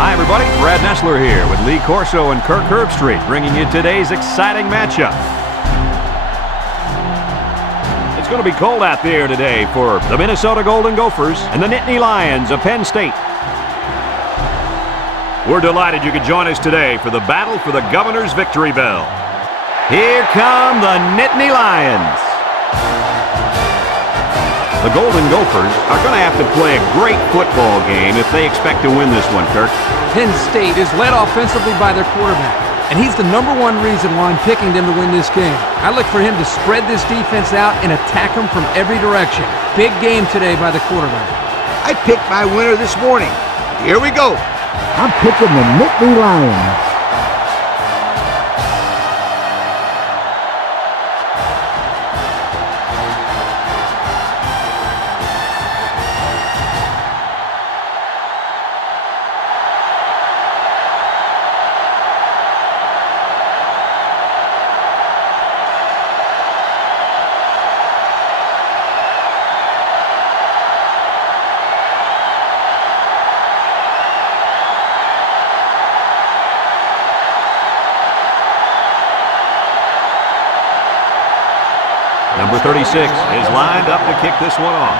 Hi, everybody. Brad Nessler here with Lee Corso and Kirk Herbstreit, bringing you today's exciting matchup. It's going to be cold out there today for the Minnesota Golden Gophers and the Nittany Lions of Penn State. We're delighted you could join us today for the battle for the Governor's Victory Bell. Here come the Nittany Lions. The Golden Gophers are going to have to play a great football game if they expect to win this one, Kirk. Penn State is led offensively by their quarterback, and he's the #1 reason why I'm picking them to win this game. I look for him to spread this defense out and attack them from every direction. Big game today by the quarterback. I picked my winner this morning. Here we go. I'm picking the Nittany Lions. Number 36 is lined up to kick this one off.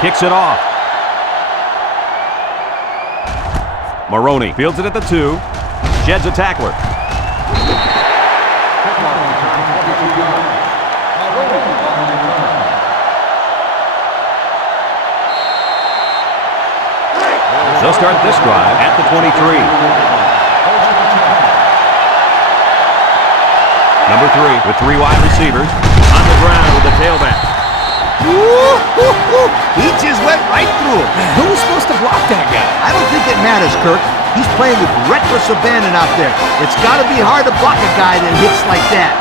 Kicks it off. Maroney fields it at the 2. Sheds a tackler. They'll start this drive at the 23. Number 3 with 3 wide receivers on the ground with the tailback. He just went right through him. Who was supposed to block that guy? I don't think it matters, Kirk. He's playing with reckless abandon out there. It's got to be hard to block a guy that hits like that.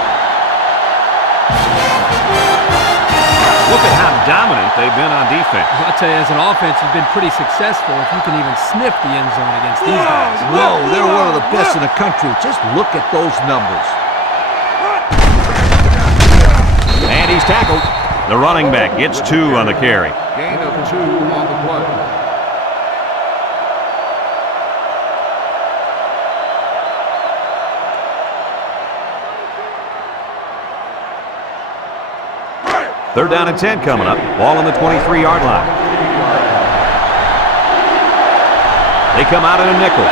Look at how dominant they've been on defense. I'll tell you, as an offense, you've been pretty successful if you can even sniff the end zone against these guys. Whoa, they're one of the best in the country. Just look at those numbers. And he's tackled. The running back gets 2 on the carry. Gain of 2 on the play. Third down and 10 coming up. Ball on the 23-yard line. They come out in a nickel.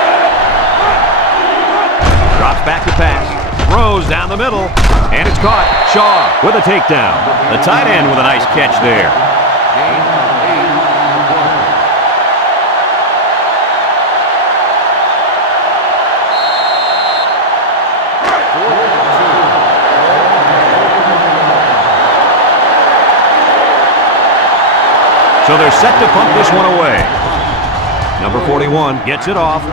Drops back to pass. Throws down the middle. And it's caught. Shaw with a takedown. The tight end with a nice catch there. Gain of 8 on the play. So they're set to punt this one away. Number 41 gets it off.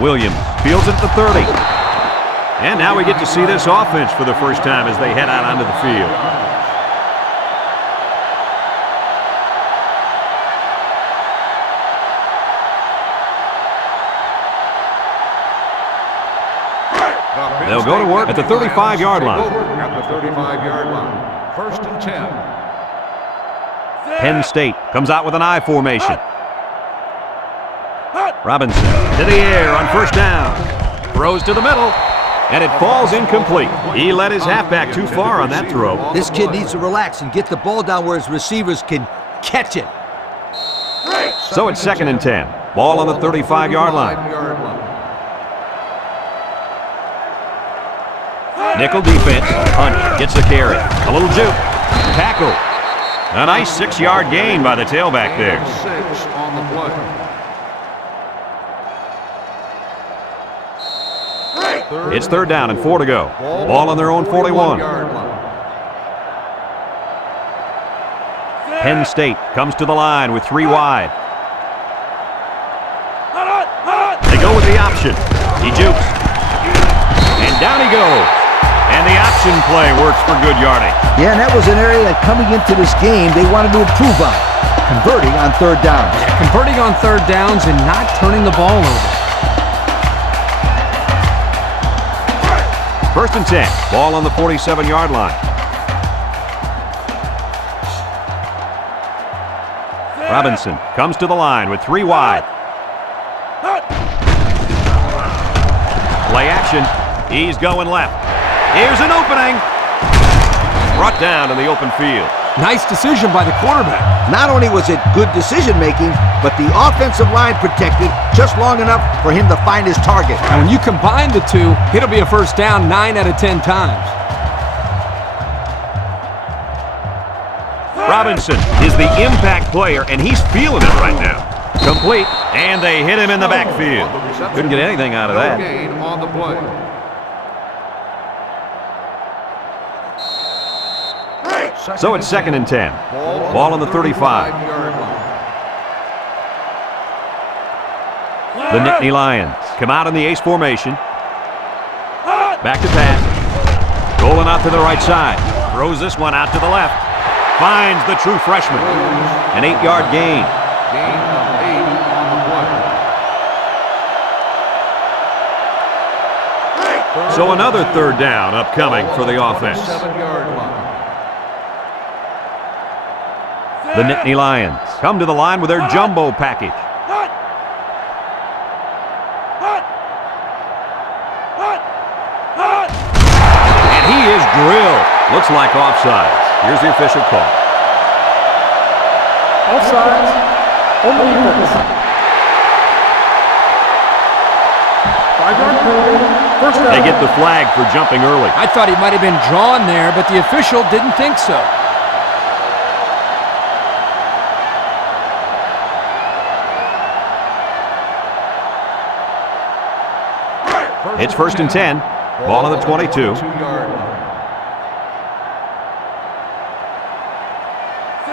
Williams fields it at the 30. And now we get to see this offense for the first time as they head out onto the field. They'll go to work at the 35-yard line. At the 35-yard line. First and 10. Penn State comes out with an I formation. Robinson to the air on first down. Throws to the middle. And it falls incomplete. He let his halfback too far on that throw. This kid needs to relax and get the ball down where his receivers can catch it. So it's second and 10. Ball on the 35-yard line. Nickel defense. Hunt gets the carry. A little juke. Tackle. A nice 6-yard gain by the tailback there. 6 on the play. It's third down and 4 to go. Ball on their own 41. Penn State comes to the line with 3 wide. They go with the option. He jukes. And down he goes. And the option play works for good yardage. Yeah, and that was an area that coming into this game they wanted to improve on. Converting on third downs. Yeah, converting on third downs and not turning the ball over. First and 10. Ball on the 47-yard line. Robinson comes to the line with 3 wide. Play action. He's going left. Here's an opening. Brought down in the open field. Nice decision by the quarterback. Not only was it good decision-making, but the offensive line protected just long enough for him to find his target. And when you combine the two, it'll be a first down 9 out of 10 times. Robinson is the impact player, and he's feeling it right now. Complete, and they hit him in the backfield. Couldn't get anything out of that. Gain on the play. So it's 2nd and 10. Ball on the 35. The Nittany Lions come out in the ace formation. Back to pass. Rolling out to the right side. Throws this one out to the left. Finds the true freshman. An 8-yard gain. Gain of 8 on the play. So another 3rd down upcoming for the offense. 7-yard line. The Nittany Lions come to the line with their jumbo package. And he is drilled. Looks like offsides. Here's the official call. Offsides. On the defense. 5-yard penalty. First down. They get the flag for jumping early. I thought he might have been drawn there, but the official didn't think so. It's 1st and 10. Ball on the 22. 2-yard line.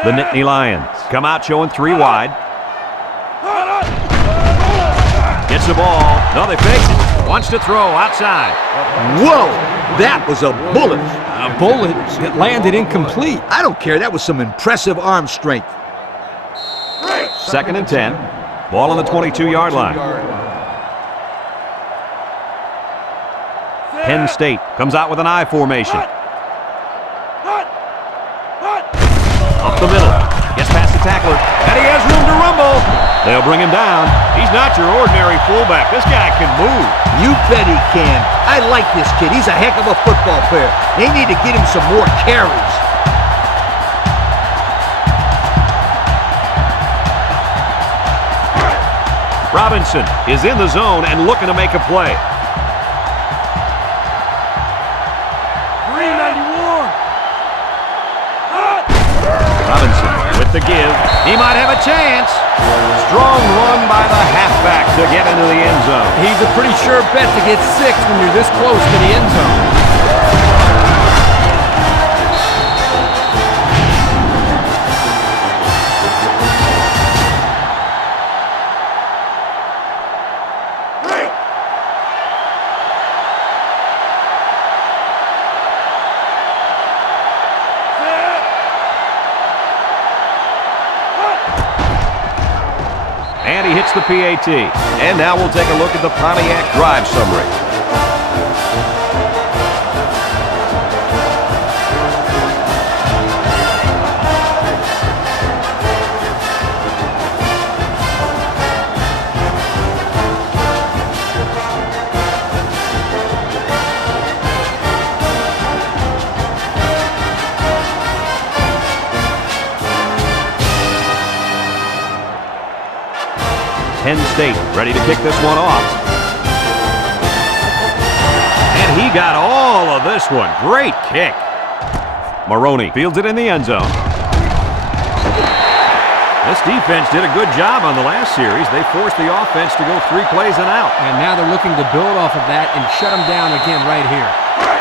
The Nittany Lions come out showing 3 wide. Gets the ball. No, they faked it. Wants to throw outside. Whoa! That was a bullet. A bullet that landed incomplete. I don't care. That was some impressive arm strength. 2nd and 10. Ball on the 22-yard line. Penn State comes out with an I formation. Up the middle. Gets past the tackler. And he has room to rumble. They'll bring him down. He's not your ordinary fullback. This guy can move. You bet he can. I like this kid. He's a heck of a football player. They need to get him some more carries. Robinson is in the zone and looking to make a play. Robinson with the give. He might have a chance. Strong run by the halfback to get into the end zone. He's a pretty sure bet to get 6 when you're this close to the end zone. And he hits the PAT. And now we'll take a look at the Pontiac drive summary. Penn State ready to kick this one off. And he got all of this one. Great kick. Maroney fields it in the end zone. This defense did a good job on the last series. They forced the offense to go 3 plays and out. And now they're looking to build off of that and shut them down again right here.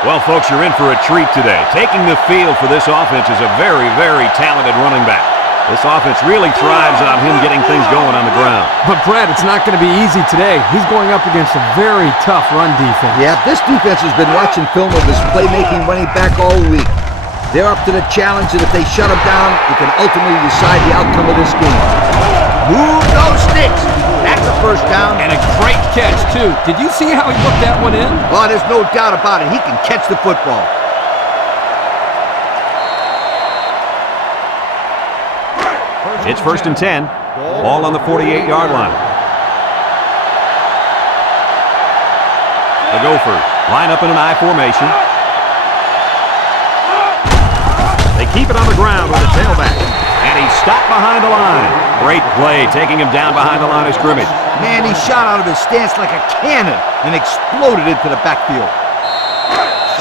Well, folks, you're in for a treat today. Taking the field for this offense is a very, very talented running back. This offense really thrives on him getting things going on the ground. But, Brad, it's not going to be easy today. He's going up against a very tough run defense. Yeah, this defense has been watching film of his playmaking running back all week. They're up to the challenge, and if they shut him down, it can ultimately decide the outcome of this game. Move those sticks. That's a first down. And a great catch, too. Did you see how he put that one in? Well, there's no doubt about it. He can catch the football. It's 1st and 10. Ball on the 48-yard line. The Gophers line up in an I formation. They keep it on the ground with the tailback. And he's stopped behind the line. Great play, taking him down behind the line of scrimmage. Man, he shot out of his stance like a cannon and exploded into the backfield.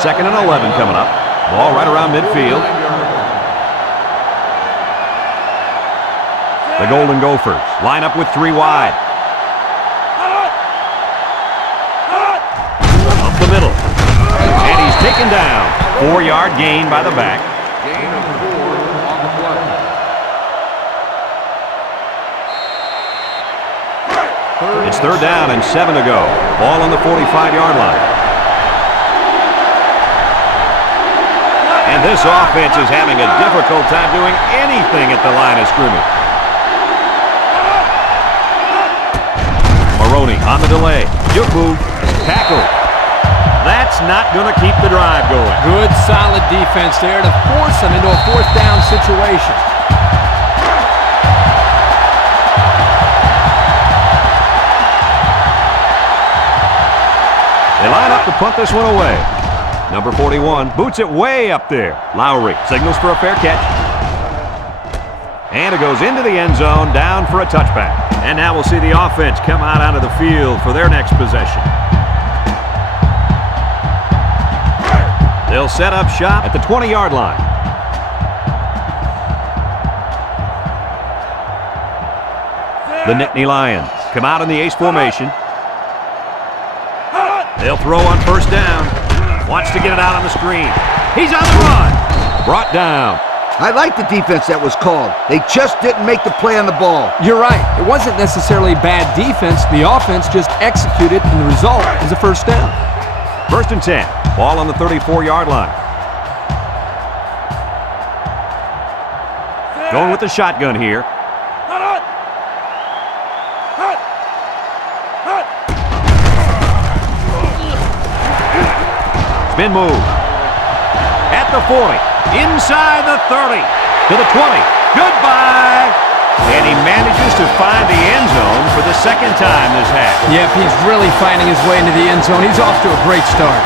2nd and 11 coming up. Ball right around midfield. The Golden Gophers line up with 3 wide. Up the middle. And he's taken down. 4-yard gain by the back. Gain of 4 on the play. It's 3rd down and 7 to go. Ball on the 45-yard line. And this offense is having a difficult time doing anything at the line of scrimmage. Maroney on the delay. Good move. Tackle. That's not going to keep the drive going. Good, solid defense there to force them into a 4th down situation. They line up to punt this one away. Number 41 boots it way up there. Lowry signals for a fair catch. And it goes into the end zone, down for a touchback. And now we'll see the offense come out onto the field for their next possession. They'll set up shop at the 20-yard line. The Nittany Lions come out in the ace formation. They'll throw on 1st down. Wants to get it out on the screen. He's on the run. Brought down. I like the defense that was called. They just didn't make the play on the ball. You're right. It wasn't necessarily bad defense. The offense just executed, and the result is a 1st down. 1st and 10. Ball on the 34-yard line. Going with the shotgun here. Spin move. At the 40. Inside the 30. To the 20. Goodbye. And he manages to find the end zone for the 2nd time this half. Yep, he's really finding his way into the end zone. He's off to a great start.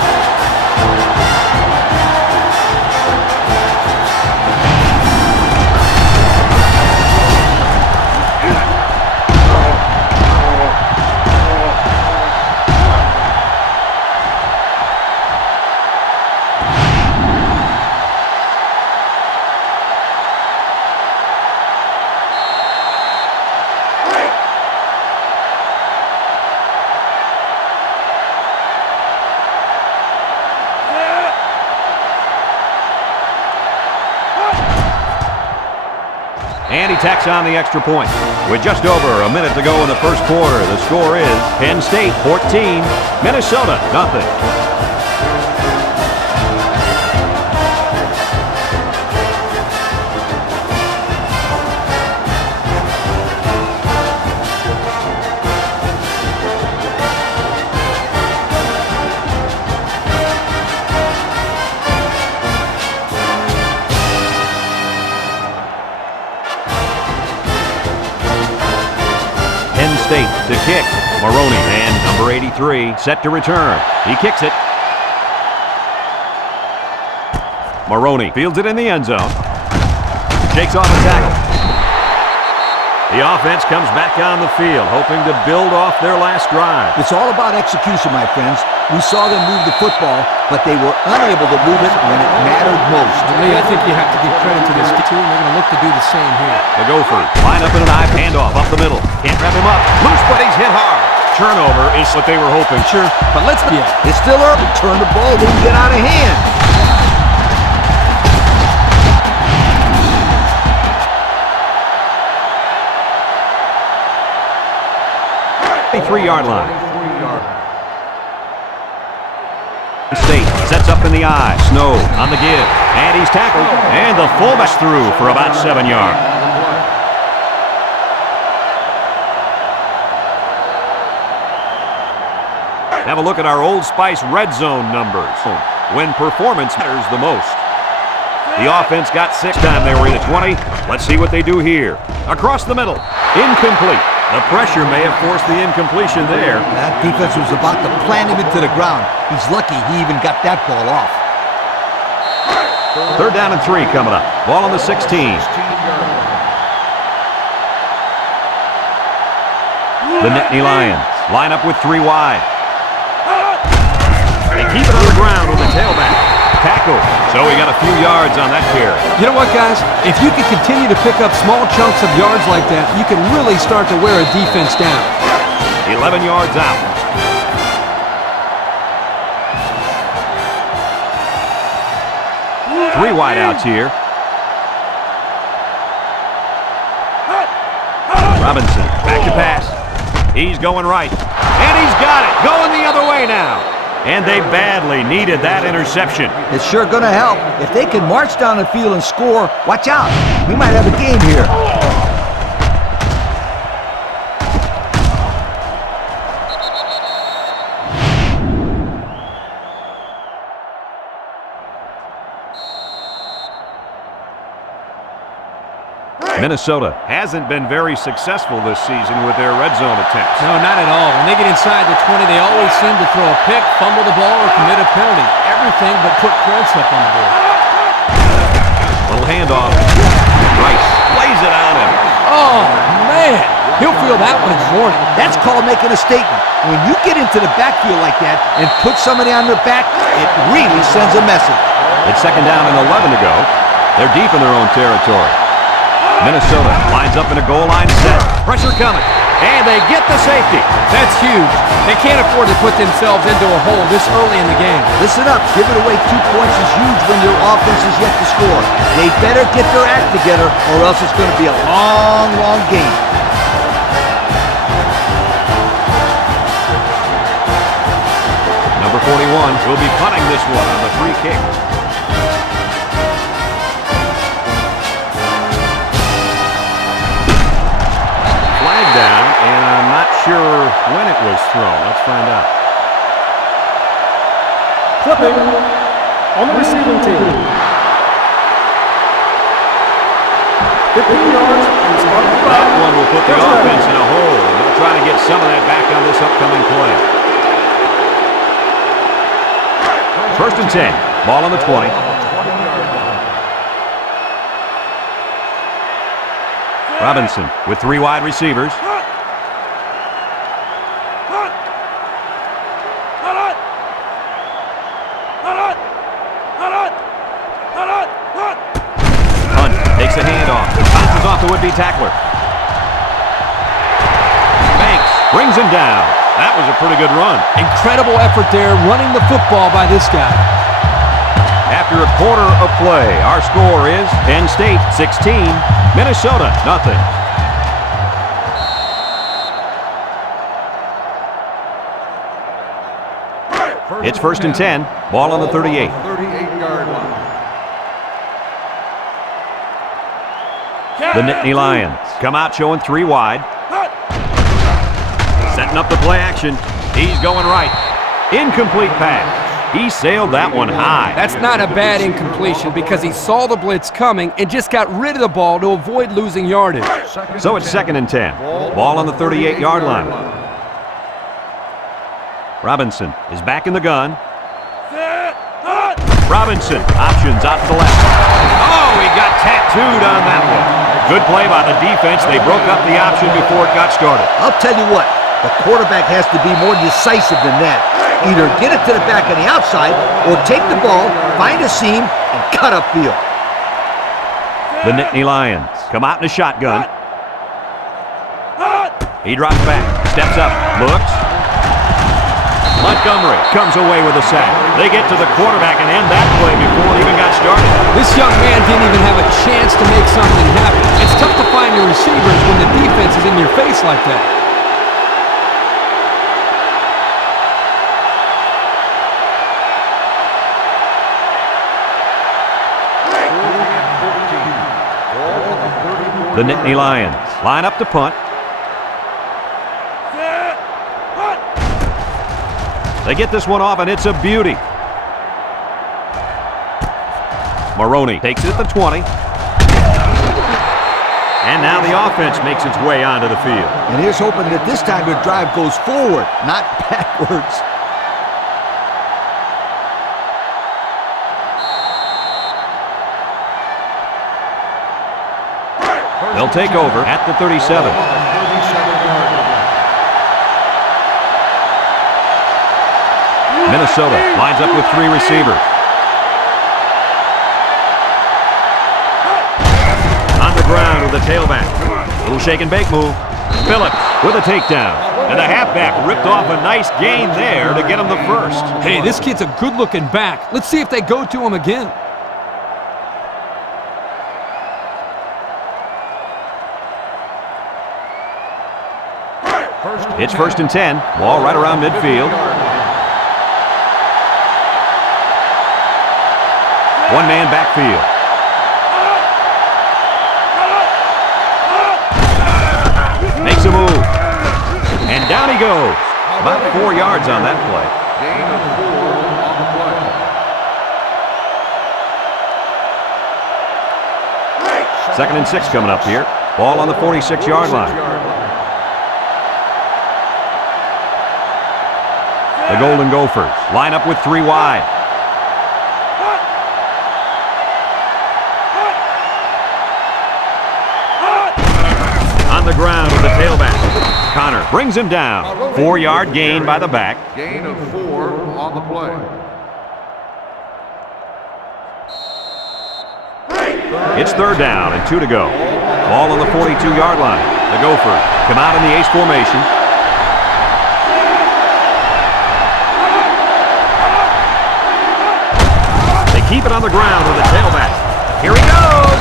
And he tacks on the extra point. With just over a minute to go in the 1st quarter, the score is Penn State 14, Minnesota nothing. State to kick. Maroney and number 83 set to return. He kicks it. Maroney fields it in the end zone. Shakes off a tackle. The offense comes back on the field, hoping to build off their last drive. It's all about execution, my friends. We saw them move the football, but they were unable to move it when it mattered most. Lee, I think you have to give credit to this team, and they're going to look to do the same here. The Gophers line up in an eye handoff up the middle. Can't wrap him up. Loose, but he's hit hard. Turnover is what they were hoping. Sure, but let's be. It's still early. Turn the ball, didn't get out of hand. 3-yard line. State sets up in the eye. Snow on the give. And he's tackled. And the fullback's through for about 7 yards. Have a look at our Old Spice red zone numbers. When performance matters the most. The offense got 6 time they were in the 20. Let's see what they do here. Across the middle. Incomplete. The pressure may have forced the incompletion there. That defense was about to plant him into the ground. He's lucky he even got that ball off. 3rd down and 3 coming up. Ball on the 16. The Nittany Lions line up with 3 wide. They keep it on the ground with the tailback. Tackle. So he got a few yards on that carry. You know what, guys? If you can continue to pick up small chunks of yards like that, you can really start to wear a defense down. 11 yards out. Three wide outs here. Robinson, back to pass. He's going right. And he's got it. Going the other way now. And they badly needed that interception. It's sure going to help. If they can march down the field and score, watch out. We might have a game here. Minnesota hasn't been very successful this season with their red zone attempts. No, not at all. When they get inside the 20, they always seem to throw a pick, fumble the ball, or commit a penalty. Everything but put points up on the board. Little handoff. Rice lays it on him. Oh, man. He'll feel that one in the morning. That's called making a statement. When you get into the backfield like that and put somebody on their back, it really sends a message. It's 2nd down and 11 to go. They're deep in their own territory. Minnesota lines up in a goal line set. Pressure coming. And they get the safety. That's huge. They can't afford to put themselves into a hole this early in the game. Listen up. Giving away 2 points is huge when your offense is yet to score. They better get their act together or else it's going to be a long, long game. Number 41 will be punting this one on the free kick. Down, and I'm not sure when it was thrown. Let's find out. Clipping on the receiving team. 15 yards. That one will put the offense in a hole. They'll try to get some of that back on this upcoming play. 1st and 10. Ball on the 20. Robinson with 3 wide receivers. Hunt takes a handoff. Bounces off the would-be tackler. Banks brings him down. That was a pretty good run. Incredible effort there running the football by this guy. After a quarter of play, our score is Penn State 16, Minnesota nothing. It's 1st and 10. Ball on the 38. 38-yard line. The Nittany Lions come out showing 3 wide. Setting up the play action. He's going right. Incomplete pass. He sailed that one high. That's not a bad incompletion because he saw the blitz coming and just got rid of the ball to avoid losing yardage. So it's 2nd and 10. Ball on the 38-yard line. Robinson is back in the gun. Robinson options out to the left. Oh, he got tattooed on that one. Good play by the defense. They broke up the option before it got started. I'll tell you what, the quarterback has to be more decisive than that. Either get it to the back on the outside or take the ball, find a seam, and cut upfield. The Nittany Lions come out in a shotgun. He drops back, steps up, looks. Montgomery comes away with a sack. They get to the quarterback and end that play before it even got started. This young man didn't even have a chance to make something happen. It's tough to find your receivers when the defense is in your face like that. The Nittany Lions line up to punt. They get this one off, and it's a beauty. Maroney takes it at the 20. And now the offense makes its way onto the field. And here's hoping that this time the drive goes forward, not backwards. They'll take over at the 37. Minnesota lines up with 3 receivers. On the ground with the tailback. Little shake and bake move. Phillips with a takedown. And the halfback ripped off a nice gain there to get him the first. Hey, this kid's a good-looking back. Let's see if they go to him again. It's 1st and 10. Ball right around midfield. One man backfield. Makes a move. And down he goes. About 4 yards on that play. Gain of 4 on the play. 2nd and 6 coming up here. Ball on the 46-yard line. The Golden Gophers line up with 3 wide. On the ground with the tailback. Connor brings him down. 4-yard gain by the back. Gain of 4 on the play. It's 3rd down and 2 to go. Ball on the 42-yard line. The Gophers come out in the ace formation. Keep it on the ground with a tailback. Here he goes.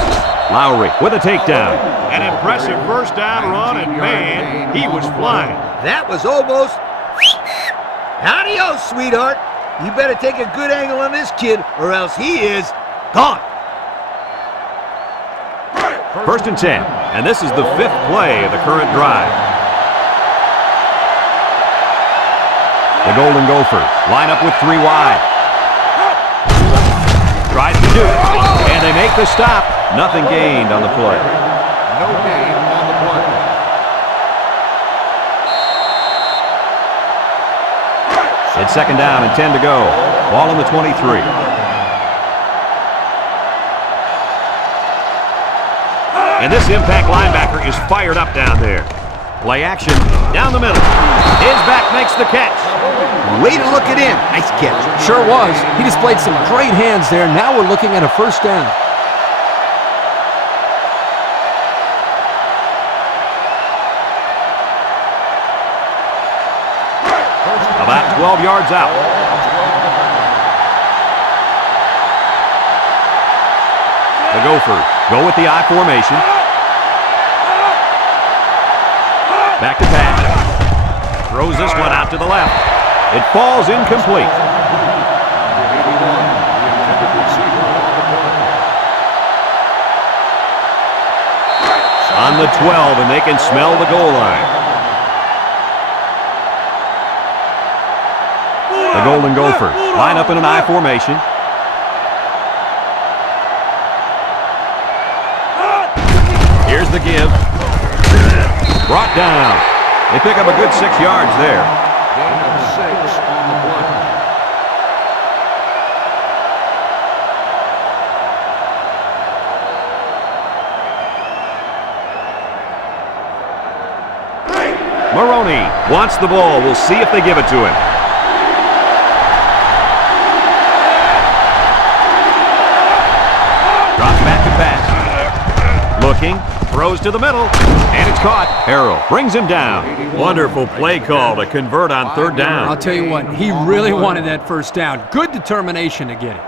Lowry with a takedown. An impressive first down run, and man, he was flying. That was almost... Adios, sweetheart. You better take a good angle on this kid, or else he is gone. 1st and 10, and this is the 5th play of the current drive. The Golden Gophers line up with 3 wide. Tries to do it, and they make the stop. Nothing gained on the play. No gain on the play. It's 2nd down and 10 to go. Ball on the 23. And this impact linebacker is fired up down there. Play action down the middle. His back makes the catch. Way to look it in. Nice catch. Sure was. He displayed some great hands there. Now we're looking at a 1st down. About 12 yards out. The Gophers go with the I formation. Back to pass. Throws this one out to the left. It falls incomplete. On the 12, and they can smell the goal line. The Golden Gophers line up in an I formation. Here's the give. Brought down. They pick up a good 6 yards there. Gain of 6 on the play. Maroney wants the ball. We'll see if they give it to him. Drops back to pass. Looking. Throws to the middle. And it's caught. Harrell brings him down. Wonderful play call to convert on 3rd down. I'll tell you what, he really wanted that 1st down. Good determination to get it.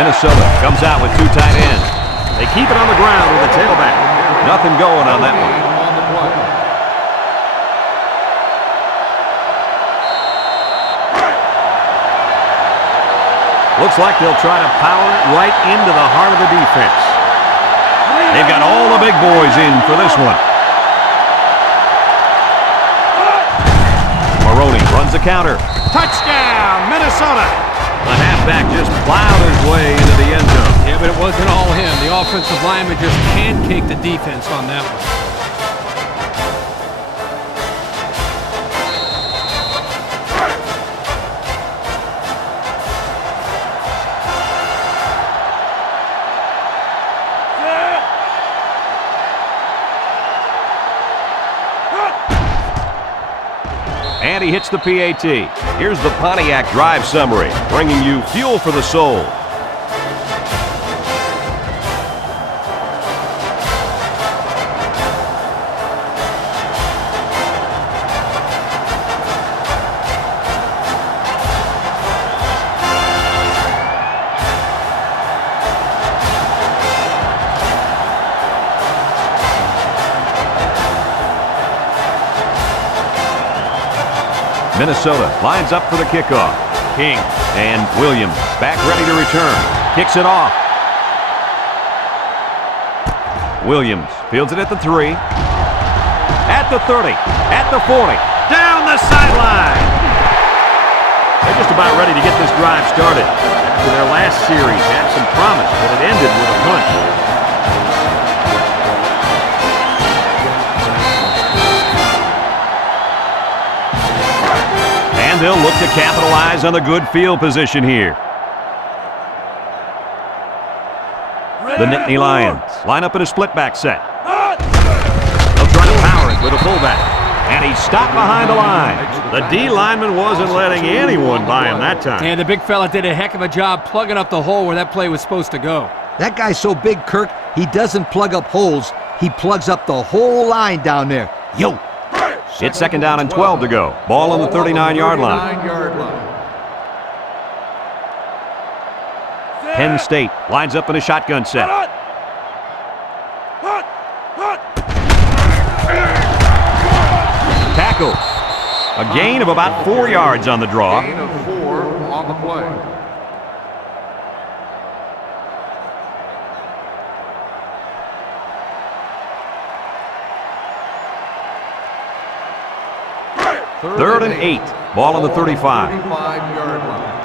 Minnesota comes out with 2 tight ends. They keep it on the ground with a tailback. Nothing going on that one. On the play. Looks like they'll try to power it right into the heart of the defense. They've got all the big boys in for this one. Runs the counter. Touchdown, Minnesota! The halfback just plowed his way into the end zone. Yeah, but it wasn't all him. The offensive lineman just pancaked the defense on that one. And he hits the PAT. Here's the Pontiac Drive Summary, bringing you fuel for the soul. Minnesota lines up for the kickoff. King and Williams back ready to return. Kicks it off. Williams fields it at the 3. At the 30. At the 40. Down the sideline. They're just about ready to get this drive started. After their last series had some promise, but it ended with a punt. They'll look to capitalize on the good field position here. The Nittany Lions line up in a split back set. They'll try to power it with a fullback. And he's stopped behind the line. The D lineman wasn't letting anyone by him that time. And the big fella did a heck of a job plugging up the hole where that play was supposed to go. That guy's so big, Kirk, he doesn't plug up holes. He plugs up the whole line down there. Yo! It's second down and 12 to go. Ball on the 39-yard line. Penn State lines up in a shotgun set. Tackle. A gain of about 4 yards on the draw. Gain of 4 on the play. Third and 8. Ball on the 35. 35-yard line.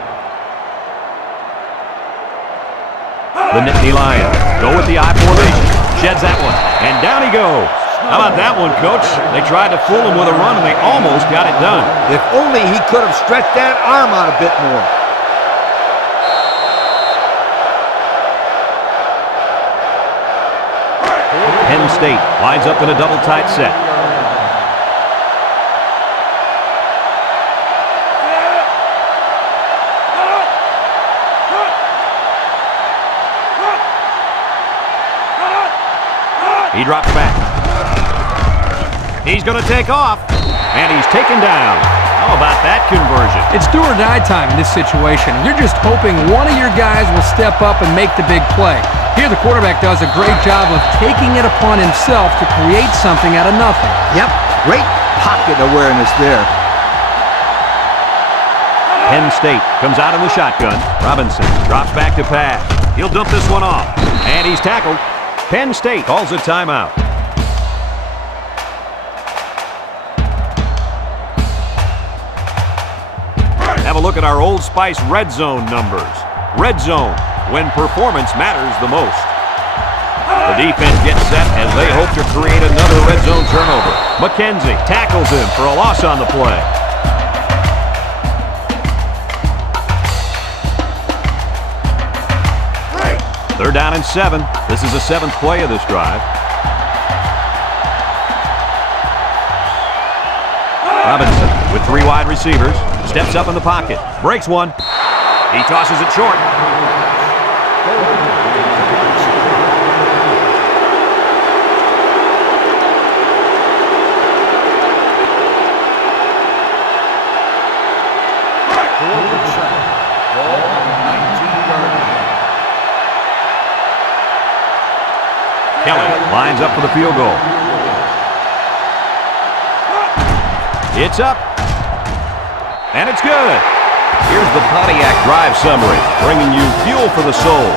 The Nittany Lions go with the I formation. Sheds that one. And down he goes. How about that one, Coach? They tried to fool him with a run, and they almost got it done. If only he could have stretched that arm out a bit more. Penn State lines up in a double tight set. He drops back. He's going to take off, and he's taken down. How about that conversion? It's do or die time in this situation. You're just hoping one of your guys will step up and make the big play. Here the quarterback does a great job of taking it upon himself to create something out of nothing. Yep, great pocket awareness there. Penn State comes out in the shotgun. Robinson drops back to pass. He'll dump this one off, and he's tackled. Penn State calls a timeout. Have a look at our Old Spice Red Zone numbers. Red Zone, when performance matters the most. The defense gets set as they hope to create another red zone turnover. McKenzie tackles him for a loss on the play. Third down and 7. This is the 7th play of this drive. Robinson with 3 wide receivers. Steps up in the pocket. Breaks one. He tosses it short. Kelly lines up for the field goal. It's up. And it's good. Here's the Pontiac Drive Summary, bringing you fuel for the soul.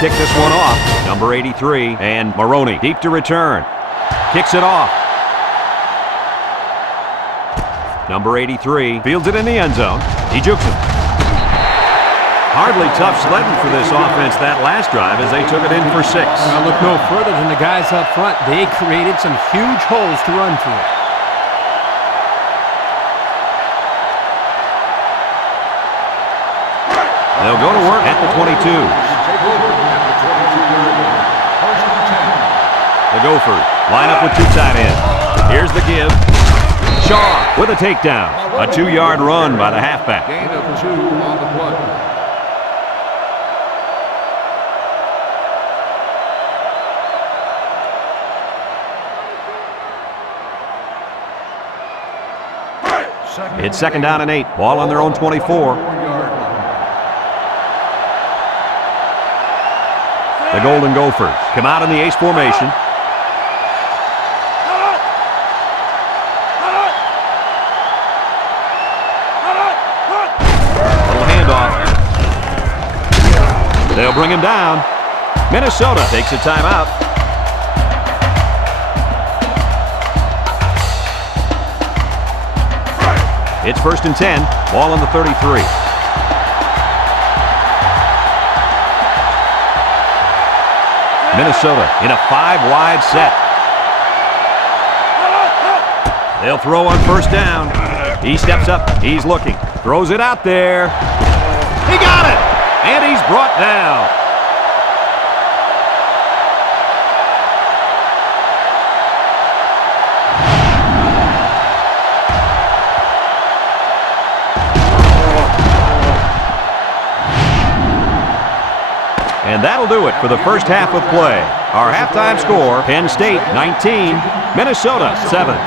kick this one off. Number 83, and Maroney deep to return. Kicks it off. Number 83 fields it in the end zone. He jukes him. Hardly tough sledding for this offense that last drive as they took it in for 6. Well, look no further than the guys up front. They created some huge holes to run through. They'll go to work at the 22. The Gophers line up with 2 tight ends. Here's the give. Shaw with a takedown. A 2-yard run by the halfback. Gain of 2 on the play. It's 2nd down and 8. Ball on their own 24. The Golden Gophers come out in the ace formation. Little handoff. They'll bring him down. Minnesota takes a timeout. It's 1st and 10. Ball on the 33. Minnesota in a 5-wide set. They'll throw on 1st down. He steps up. He's looking. Throws it out there. He got it! And he's brought down. And that'll do it for the first half of play. Our halftime score, Penn State 19, Minnesota 7.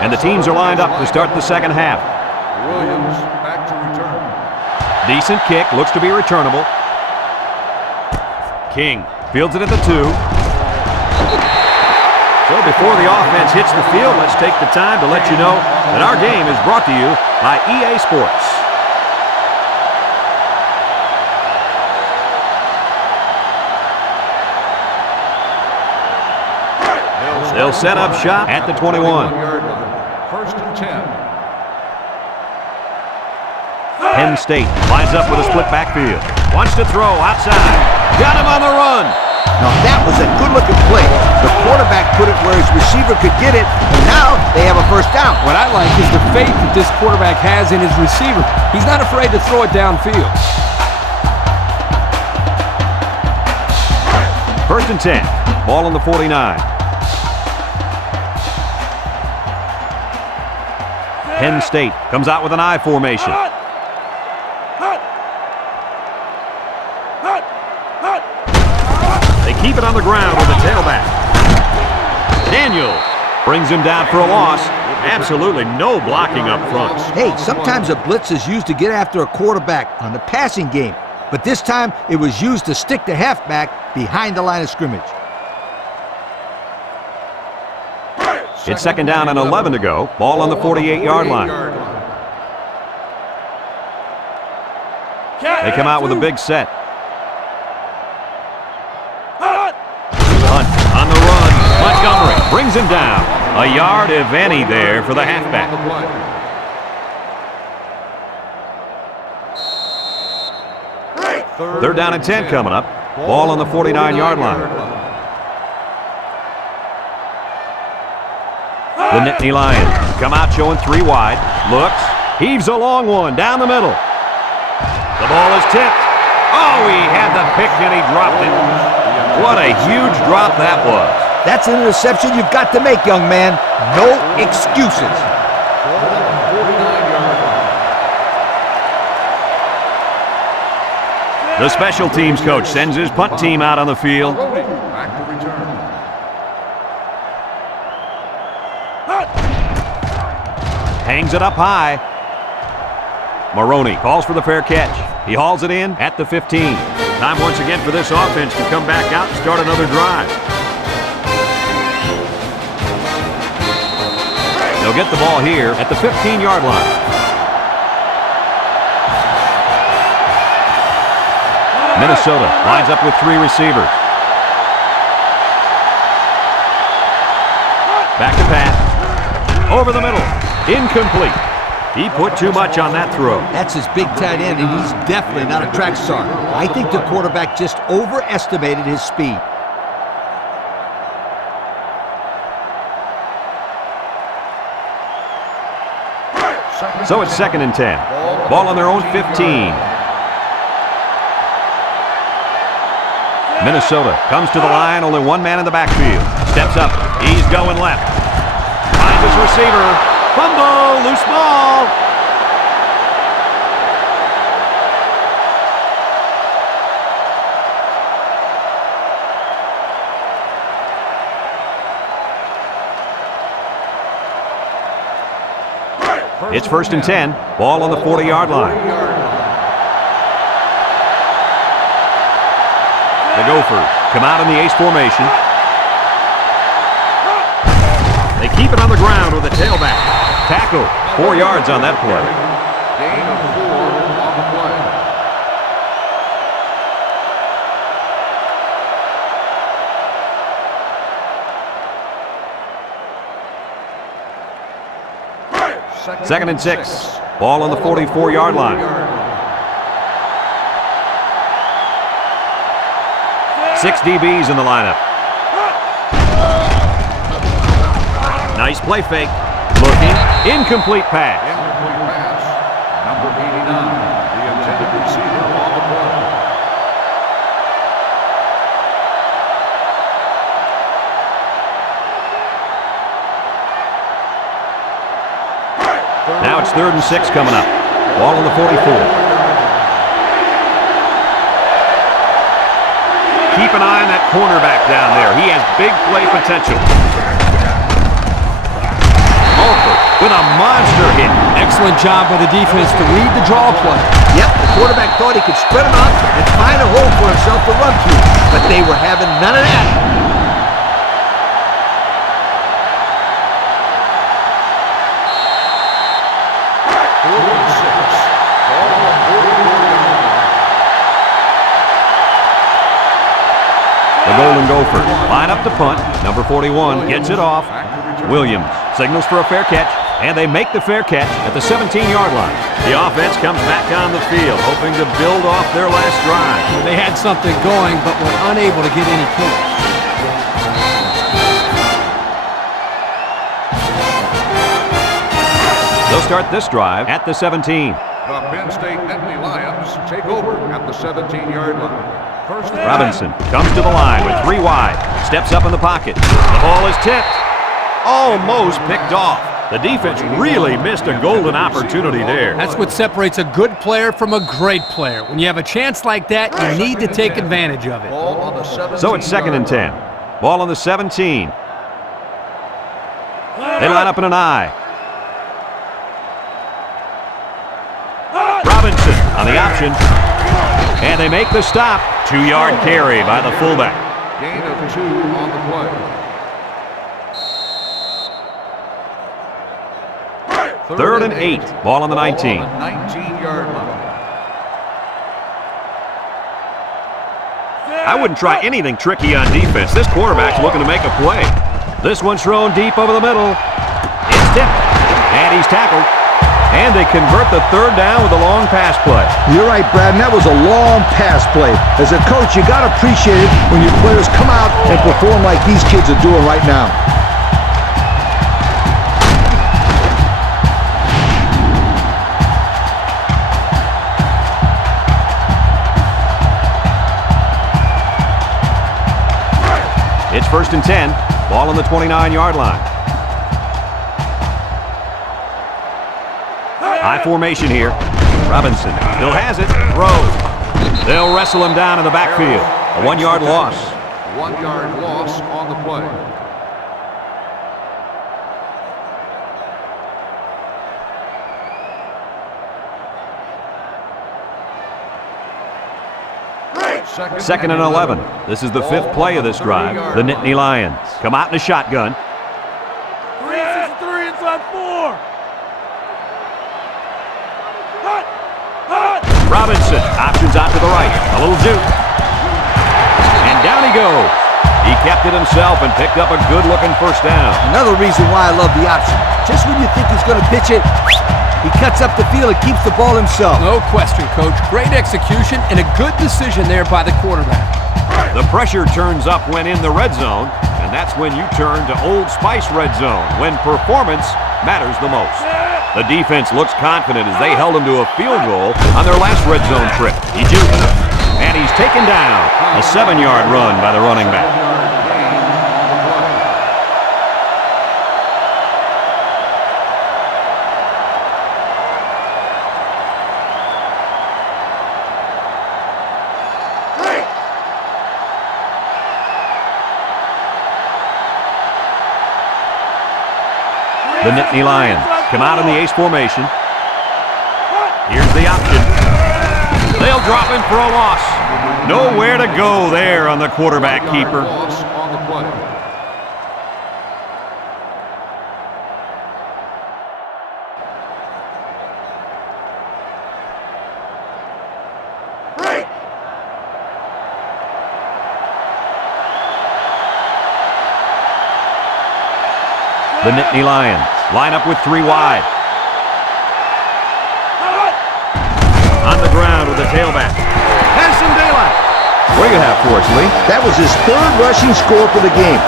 And the teams are lined up to start the second half. Williams back to return. Decent kick, looks to be returnable. King fields it at the 2. So before the offense hits the field, let's take the time to let you know that our game is brought to you by EA Sports. They'll set up shop at the 21. 1st and 10. Penn State lines up with a split backfield. Wants to throw outside. Got him on the run. Now that was a good-looking play. The quarterback put it where his receiver could get it, and now they have a 1st down. What I like is the faith that this quarterback has in his receiver. He's not afraid to throw it downfield. 1st and 10. Ball on the 49. Penn State comes out with an I formation. They keep it on the ground with the tailback. Daniel brings him down for a loss. Absolutely no blocking up front. Hey, sometimes a blitz is used to get after a quarterback on the passing game, but this time it was used to stick the halfback behind the line of scrimmage. It's 2nd down and 11 to go. Ball on the 48-yard line. They come out with a big set. Hunt on the run. Montgomery brings him down. A yard, if any, there for the halfback. 3rd down and 10 coming up. Ball on the 49-yard line. The Nittany Lions come out showing 3 wide. Looks. Heaves a long one down the middle. The ball is tipped. Oh, he had the pick and he dropped it. What a huge drop that was. That's an interception you've got to make, young man. No excuses. The special teams coach sends his punt team out on the field. Back to return. Hangs it up high. Maroney calls for the fair catch. He hauls it in at the 15. Time once again for this offense to come back out and start another drive. They'll get the ball here at the 15-yard line. Minnesota lines up with 3 receivers. Back to pass. Over the middle. Incomplete. He put too much on that throw. That's his big tight end, and he's definitely not a track star. I think the quarterback just overestimated his speed. So it's 2nd and 10. Ball on their own 15. Minnesota comes to the line, only one man in the backfield. Steps up, he's going left. Finds his receiver. Fumble, loose ball. It's 1st and 10. Ball on the 40-yard line. The Gophers come out in the ace formation. They keep it on the ground with a tailback. Tackle. 4 yards on that play. Gain of 4 on the play. Second and 6. Ball on the 44-yard line. 6 DBs in the lineup. Nice play fake. Looking. Incomplete pass. Incomplete pass. Number 89, the intended receiver on the play. Now it's 3rd and 6 coming up. Ball on the 44. Keep an eye on that cornerback down there. He has big play potential. Alford with a monster hit. Excellent job by the defense to read the draw play. Yep, the quarterback thought he could spread him out and find a hole for himself to run through, but they were having none of that. The Golden Gophers line up to punt. Number 41 gets it off. Williams signals for a fair catch, and they make the fair catch at the 17-yard line. The offense comes back on the field, hoping to build off their last drive. They had something going, but were unable to get any points. They'll start this drive at the 17. The Penn State Nittany Lions take over at the 17-yard line. First and Robinson comes to the line with 3 wide. Steps up in the pocket. The ball is tipped. Almost picked off. The defense really missed a golden opportunity there. That's what separates a good player from a great player. When you have a chance like that, you need to take advantage of it. ball on the 17. So it's 2nd and 10. Ball on the 17. They line up in an I. Robinson on the option. And they make the stop. 2-yard carry by the fullback. Gain of 2 on the play. 3rd and 8. Ball on the 19. Ball on the 19-yard line. I wouldn't try anything tricky on defense. This quarterback's looking to make a play. This one's thrown deep over the middle. It's tipped. And he's tackled. And they convert the 3rd down with a long pass play. You're right, Brad, and that was a long pass play. As a coach, you got to appreciate it when your players come out and perform like these kids are doing right now. It's 1st and 10. Ball on the 29-yard line. High formation here. Robinson still has it. Throws. They'll wrestle him down in the backfield. A 1-yard loss. 1-yard loss on the play. Second and 11. This is the fifth play of this drive. The Nittany Lions come out in a shotgun. 3 inside 4. Robinson options out to the right. A little juke. And down he goes. He kept it himself and picked up a good-looking first down. Another reason why I love the option. Just when you think he's going to pitch it, he cuts up the field and keeps the ball himself. No question, Coach. Great execution and a good decision there by the quarterback. The pressure turns up when in the red zone, and that's when you turn to Old Spice Red Zone, when performance matters the most. The defense looks confident as they held him to a field goal on their last red zone trip. He jukes, and he's taken down. A 7-yard run by the running back. The Nittany Lions come out in the ace formation. Here's the option. They'll drop him for a loss. Nowhere to go there on the quarterback keeper. Loss on the play. The Nittany Lions line up with 3 wide. On the ground with the tailback. Has some daylight. What do you have for us, Lee? That was his 3rd rushing score for the game.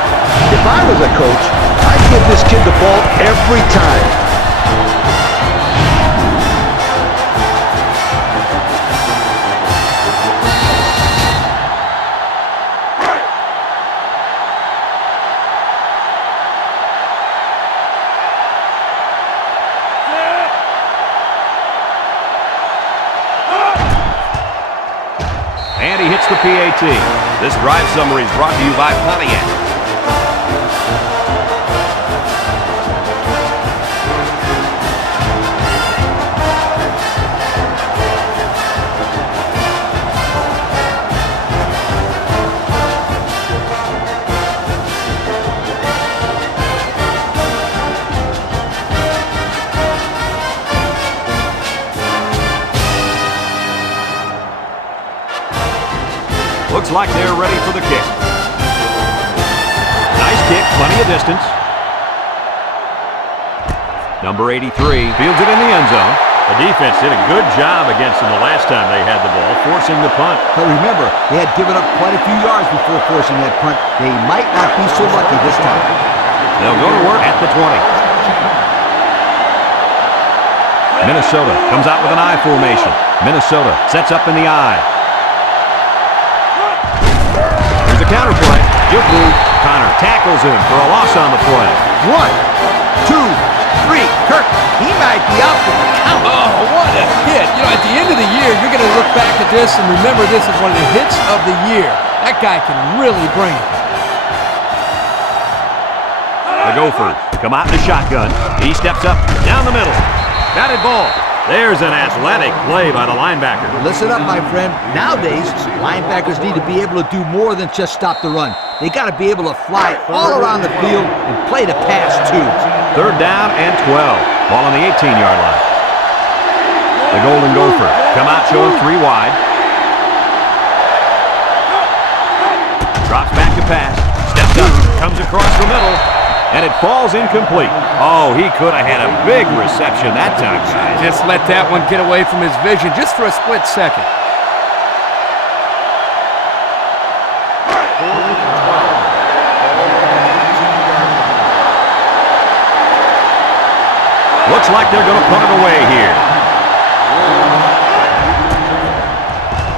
If I was a coach, I'd give this kid the ball every time. And he hits the PAT. This drive summary is brought to you by Pontiac. Looks like they're ready for the kick. Nice kick, plenty of distance. Number 83 fields it in the end zone. The defense did a good job against them the last time they had the ball, forcing the punt. But remember, they had given up quite a few yards before forcing that punt. They might not be so lucky this time. They'll go to work at the 20. Minnesota comes out with an I formation. Minnesota sets up in the I. Here's a counter play. Juku. Connor tackles him for a loss on the play. 1, 2, 3. Kirk, he might be out for the count. Oh, what a hit. You know, at the end of the year, you're going to look back at this and remember this as one of the hits of the year. That guy can really bring it. The Gophers come out in a shotgun. He steps up down the middle. Batted ball. There's an athletic play by the linebacker. Listen up, my friend. Nowadays, linebackers need to be able to do more than just stop the run. They got to be able to fly all around the field and play the pass, too. 3rd down and 12. Ball on the 18-yard line. The Golden Gophers come out showing 3 wide. Drops back to pass. Steps up. Comes across the middle. And it falls incomplete. Oh, he could have had a big reception that time, guys. Just let that one get away from his vision just for a split second. Looks like they're going to punt it away here.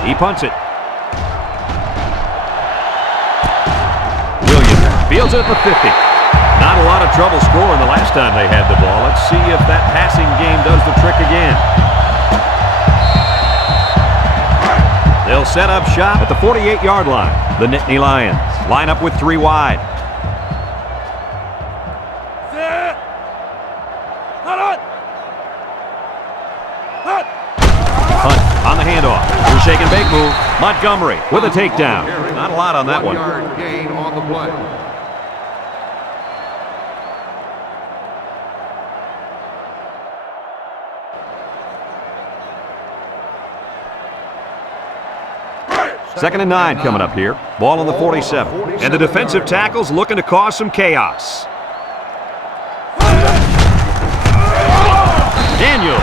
He punts it. Williams fields it at the 50. Not a lot of trouble scoring the last time they had the ball. Let's see if that passing game does the trick again. They'll set up shop at the 48-yard line. The Nittany Lions line up with 3 wide. Hunt on on the handoff. Through shake and bake move. Montgomery with a takedown. Not a lot on that one. 1 yard gain on the play. Second and 9 coming up here. Ball on the 47. And the defensive tackle's looking to cause some chaos. Daniel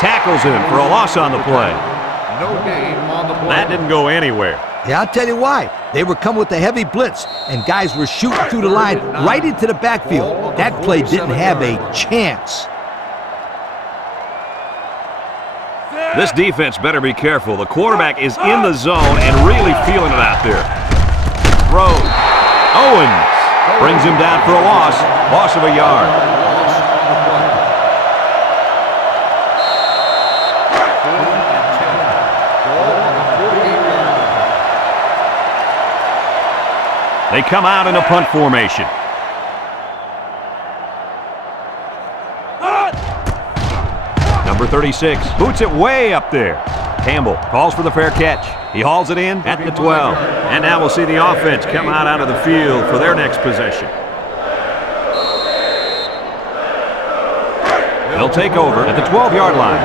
tackles him for a loss on the play. No gain on the play. That didn't go anywhere. Yeah, I'll tell you why. They were coming with a heavy blitz, and guys were shooting through the line right into the backfield. That play didn't have a chance. This defense better be careful. The quarterback is in the zone and really feeling it out there. Throws. Owens brings him down for a loss of a yard. They come out in a punt formation. Number 36 boots it way up there. Campbell calls for the fair catch. He hauls it in at the 12. And now we'll see the offense come out of the field for their next possession. They'll take over at the 12-yard line.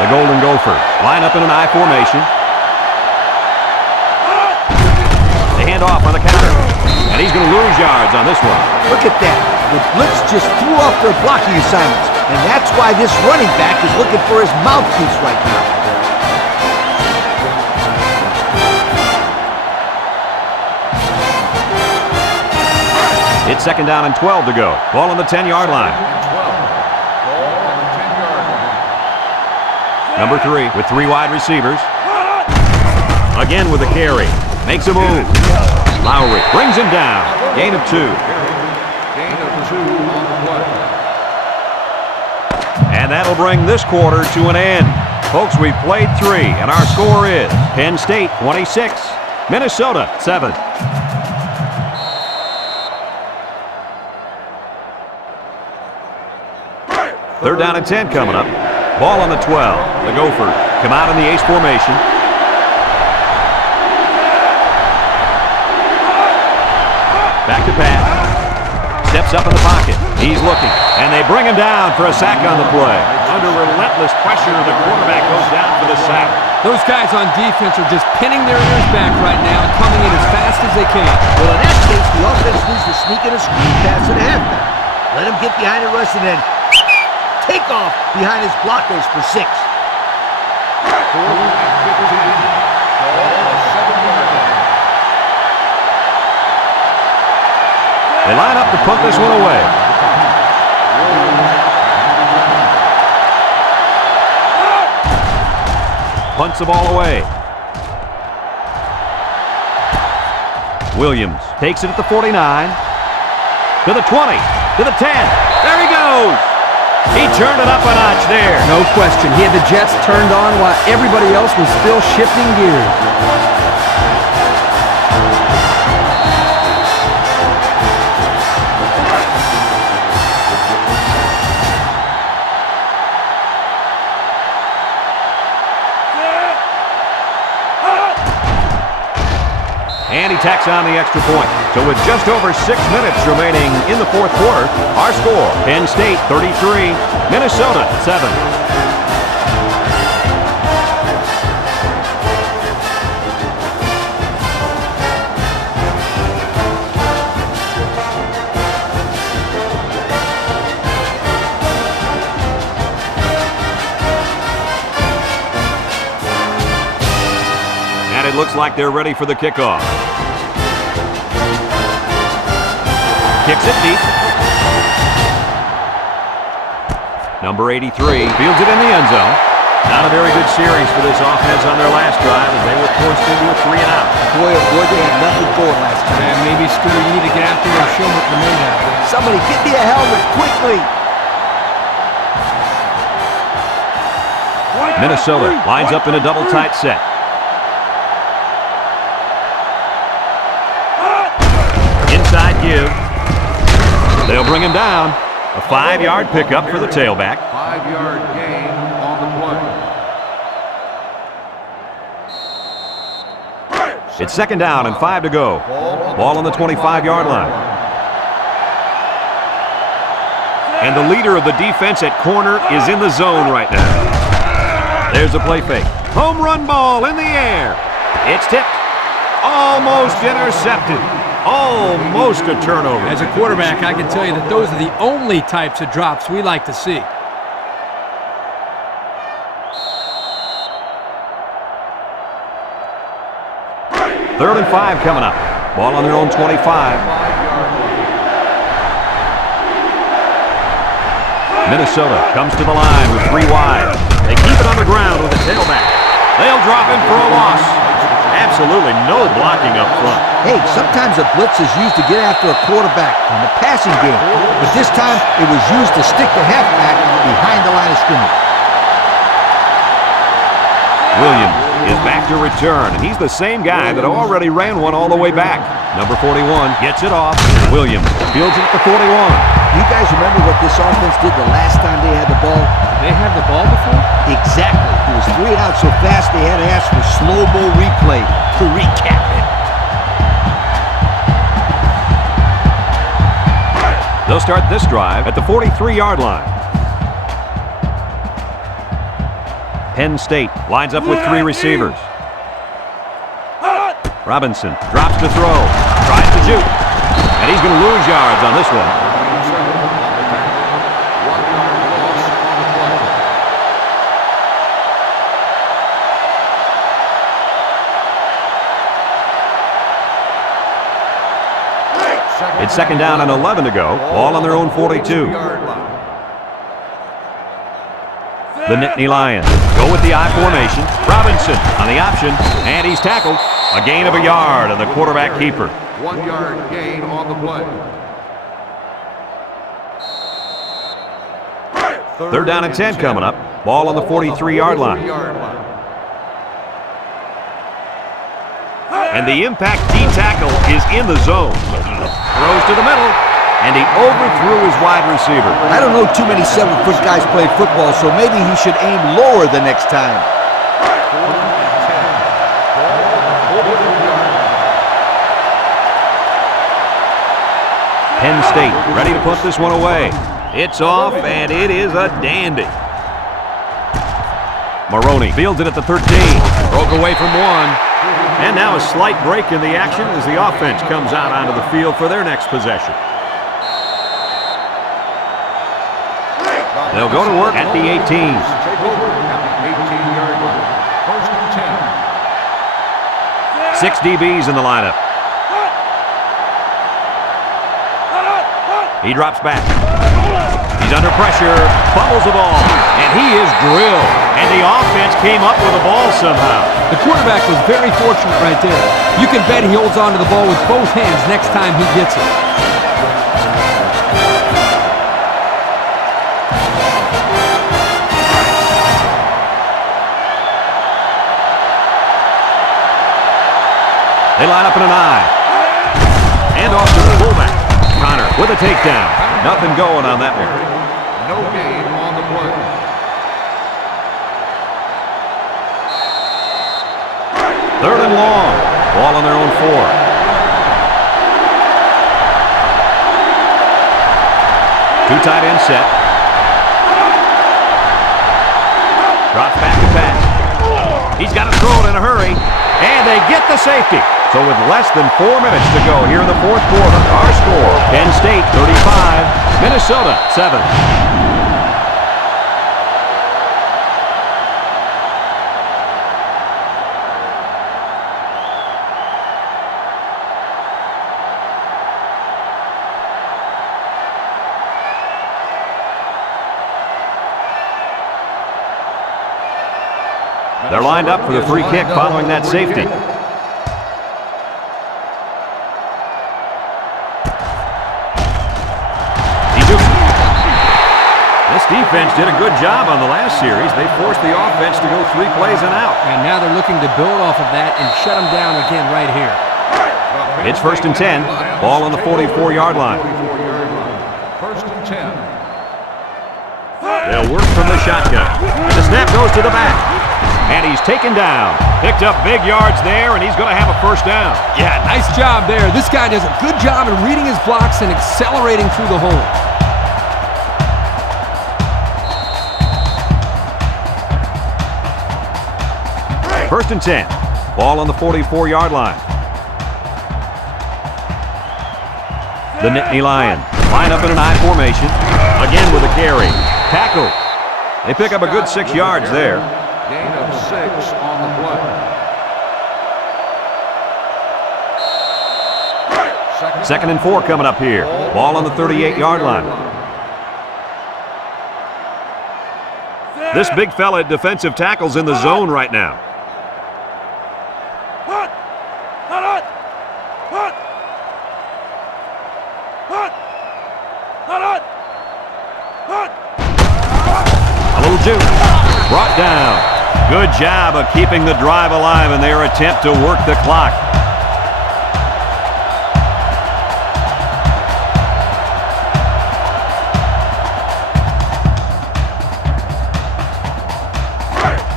The Golden Gophers line up in an I formation. They hand off on the counter. And he's going to lose yards on this one. Look at that. The blitz just threw off their blocking assignments. And that's why this running back is looking for his mouthpiece right now. It's second down and 12 to go. Ball on the 10-yard line. Number 3 with 3 wide receivers. Again with a carry. Makes a move. Lowry brings him down. Gain of 2. Gain of 2 on the play. And that'll bring this quarter to an end. Folks, we've played 3, and our score is Penn State 26, Minnesota 7. Third down and 10 coming up. Ball on the 12. The Gophers come out in the ace formation. Back to pass. Steps up in the pocket. He's looking. And they bring him down for a sack on the play. Under relentless pressure, the quarterback goes down for the sack. Those guys on defense are just pinning their ears back right now and coming in as fast as they can. Well, in that case, the offense needs to sneak in a screen pass to the halfback. Let him get behind the rush and then take off behind his blockers for 6. They line up to punt this one away. Punts the ball away. Williams takes it at the 49. To the 20. To the 10. There he goes. He turned it up a notch there. No question. He had the Jets turned on while everybody else was still shifting gears. And he tacks on the extra point. So with just over 6 minutes remaining in the fourth quarter, our score, Penn State 33, Minnesota 7. And it looks like they're ready for the kickoff. Kicks it deep. Number 83 fields it in the end zone. Not a very good series for this offense on their last drive as they were forced into a 3-and-out. Boy, oh boy, they had nothing going last time. And maybe, Scooter, you need to get out there and show them what they're made out of. Somebody get me a helmet quickly. Minnesota lines up in a double tight set. Inside give. They'll bring him down. A 5-yard pickup for the tailback. 5-yard gain on the play. It's second down and 5 to go. Ball on the 25-yard line. And the leader of the defense at corner is in the zone right now. There's a play fake. Home run ball in the air. It's tipped. Almost intercepted. Almost a turnover. As a quarterback, I can tell you that those are the only types of drops we like to see. Third and 5 coming up. Ball on their own 25. Minnesota comes to the line with 3 wide. They keep it on the ground with a tailback. They'll drop him for a loss. Absolutely no blocking up front. Hey, sometimes a blitz is used to get after a quarterback in the passing game, but this time it was used to stick the halfback behind the line of scrimmage. Williams is back to return, and he's the same guy that already ran one all the way back. Number 41 gets it off. Williams fields it at the 41. You guys remember what this offense did the last time they had the ball? Did they have the ball before? Exactly. It was 3 and out so fast they had to ask for slow-mo replay to recap it. They'll start this drive at the 43-yard line. Penn State lines up with 3 receivers. Robinson drops to throw, tries to shoot, and he's going to lose yards on this one. It's second down and 11 to go. Ball on their own 42. The Nittany Lions go with the I formation. Robinson on the option, and he's tackled. A gain of a yard, and the quarterback keeper. 1-yard gain on the play. Third down and 10 coming up. Ball on the 43-yard line. And the impact D tackle is in the zone. Throws to the middle, and he overthrew his wide receiver. I don't know too many 7-foot guys play football, so maybe he should aim lower the next time. Penn State ready to put this one away. It's off, and it is a dandy. Maroney fields it at the 13. Broke away from 1. And now a slight break in the action as the offense comes out onto the field for their next possession. They'll go to work at the 18. Take over at the 18-yard line. First and 10. 6 DBs in the lineup. He drops back. He's under pressure, fumbles the ball, and he is drilled. And the offense came up with the ball somehow. The quarterback was very fortunate right there. You can bet he holds on to the ball with both hands next time he gets it. They line up in an I. And off to the fullback. Connor with a takedown. Nothing going on that one. No gain on the play. Third and long. Ball on their own 4. Two tight end set. Drops back to pass. He's got to throw it in a hurry. And they get the safety. So with less than 4 minutes to go here in the fourth quarter, our score, Penn State 35, Minnesota 7. They're lined up for the free kick following that safety. This defense did a good job on the last series. They forced the offense to go 3 plays and out. And now they're looking to build off of that and shut them down again right here. It's first and 10. Ball on the 44-yard line. 44-yard line. First and 10. They'll work from the shotgun. And the snap goes to the back. And he's taken down. Picked up big yards there, and he's going to have a first down. Yeah, nice job there. This guy does a good job in reading his blocks and accelerating through the hole. First and 10. Ball on the 44-yard line. The Nittany Lions line up in an I formation. Again with a carry. Tackle. They pick up a good 6 yards there. Gain of 6 on the play. Second and 4 coming up here. Ball on the 38-yard line. This big fella at defensive tackle's in the zone right now. A little juke. Brought down. Good job of keeping the drive alive in their attempt to work the clock.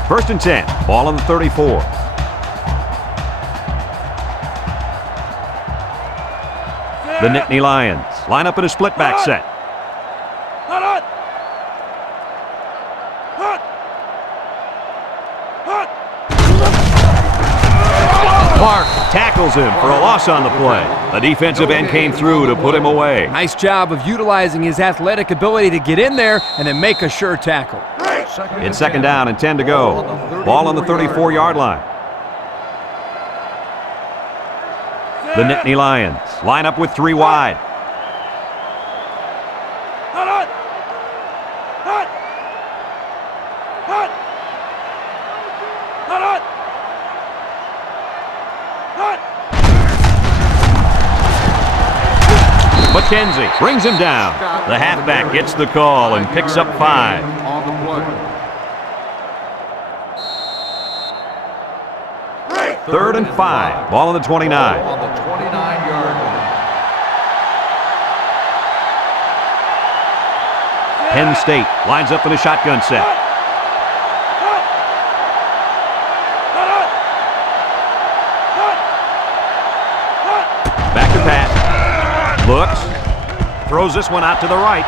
First and 10. Ball on the 34. The Nittany Lions line up in a split back set. Clark tackles him for a loss on the play. The defensive end came through to put him away. Nice job of utilizing his athletic ability to get in there and then make a sure tackle. It's second down and 10 to go. Ball on the 34-yard line. The Nittany Lions line up with 3 wide. McKenzie brings him down. The halfback gets the call and picks up 5. On the play. Third and 5. Ball on the 29. On the 29-yard line. Penn State lines up in a shotgun set. Back to pass. Looks. Throws this one out to the right.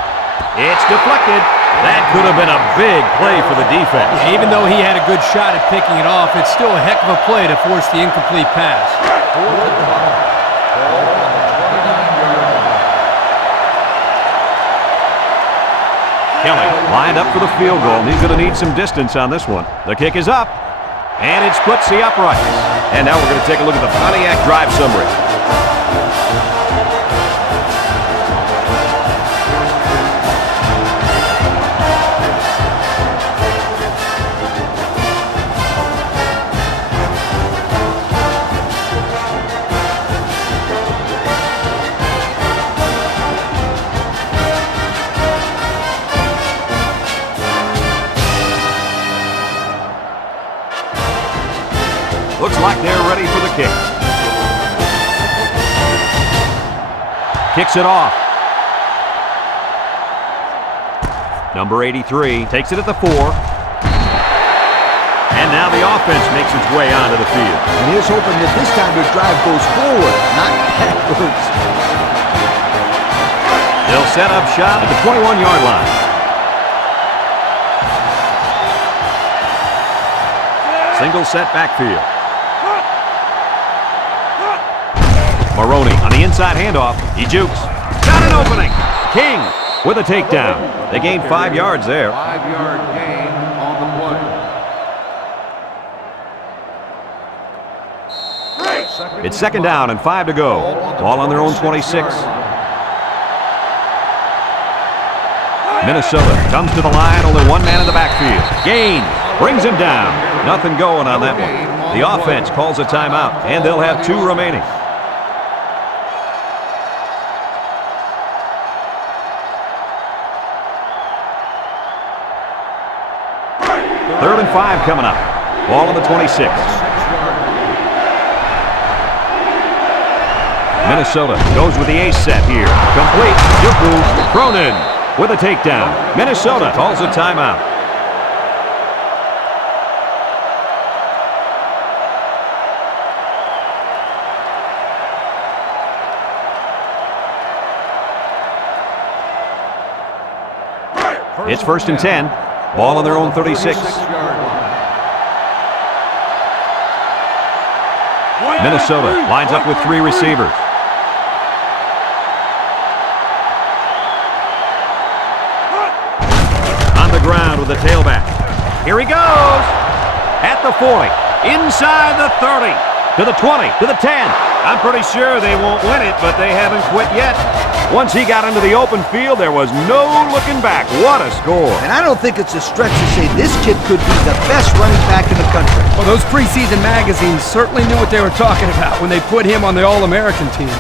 It's deflected. That could have been a big play for the defense. Yeah, even though he had a good shot at picking it off, it's still a heck of a play to force the incomplete pass. Kelly lined up for the field goal, and he's going to need some distance on this one. The kick is up, and it splits the uprights. And now we're going to take a look at the Pontiac drive summary. Looks like they're ready for the kick. Kicks it off. Number 83 takes it at the 4. And now the offense makes its way onto the field. And here's hoping that this time the drive goes forward, not backwards. They'll set up shop at the 21-yard line. Single set backfield. Maroney on the inside handoff. He jukes. Got an opening. King with a takedown. They gained 5 yards there. 5-yard gain on the play. It's second down and 5 to go. Ball on their own 26. Minnesota comes to the line. Only one man in the backfield. Gaines brings him down. Nothing going on that one. The offense calls a timeout, and they'll have 2 remaining. Third and 5 coming up. Ball on the 26. Minnesota goes with the ace set here. Complete. Juku. Cronin. with a takedown. Minnesota calls a timeout. It's 1st and 10. Ball on their own 36. Minnesota lines up with 3 receivers. On the ground with the tailback. Here he goes. At the 40. Inside the 30. To the 20. To the 10. I'm pretty sure they won't win it, but they haven't quit yet. Once he got into the open field, there was no looking back. What a score. And I don't think it's a stretch to say this kid could be the best running back in the country. Well, those preseason magazines certainly knew what they were talking about when they put him on the All-American team.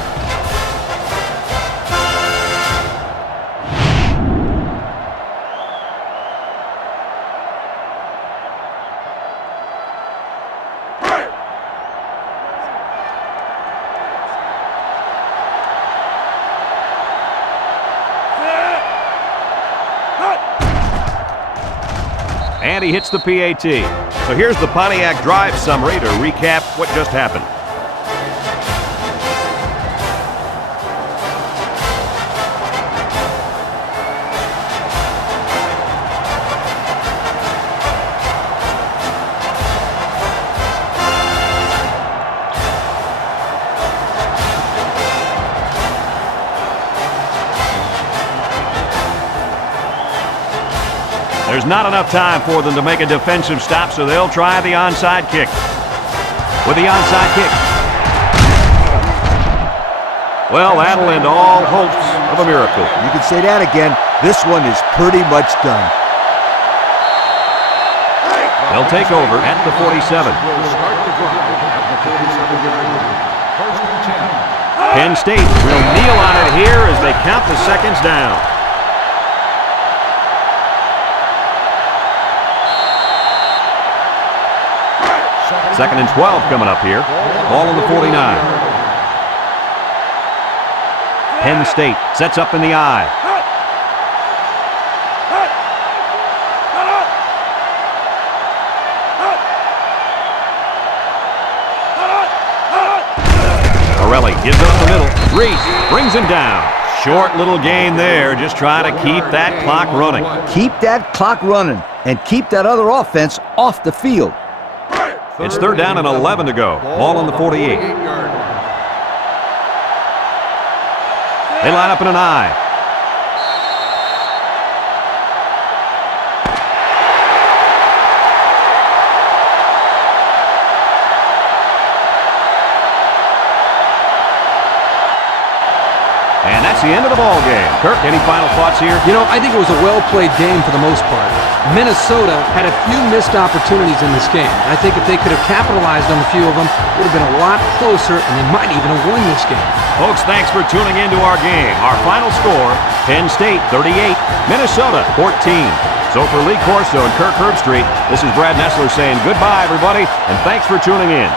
And he hits the PAT. So here's the Pontiac drive summary to recap what just happened. There's not enough time for them to make a defensive stop, so they'll try the onside kick. With the onside kick. Well, that'll end all hopes of a miracle. You can say that again. This one is pretty much done. They'll take over at the 47. Penn State will kneel on it here as they count the seconds down. 2nd and 12 coming up here. Ball on the 49. Penn State sets up in the I. Morelli gives it up the middle. Reese brings him down. Short little gain there, just trying to keep that clock running. Keep that clock running and keep that other offense off the field. It's 3rd down and 11 to go. Ball on the 48. They line up in an I. And that's the end of the ball game. Kirk, any final thoughts here? You know, I think it was a well-played game for the most part. Minnesota had a few missed opportunities in this game. I think if they could have capitalized on a few of them, it would have been a lot closer, and they might even have won this game. Folks, thanks for tuning into our game. Our final score, Penn State 38, Minnesota 14. So for Lee Corso and Kirk Herbstreit, this is Brad Nessler saying goodbye, everybody, and thanks for tuning in.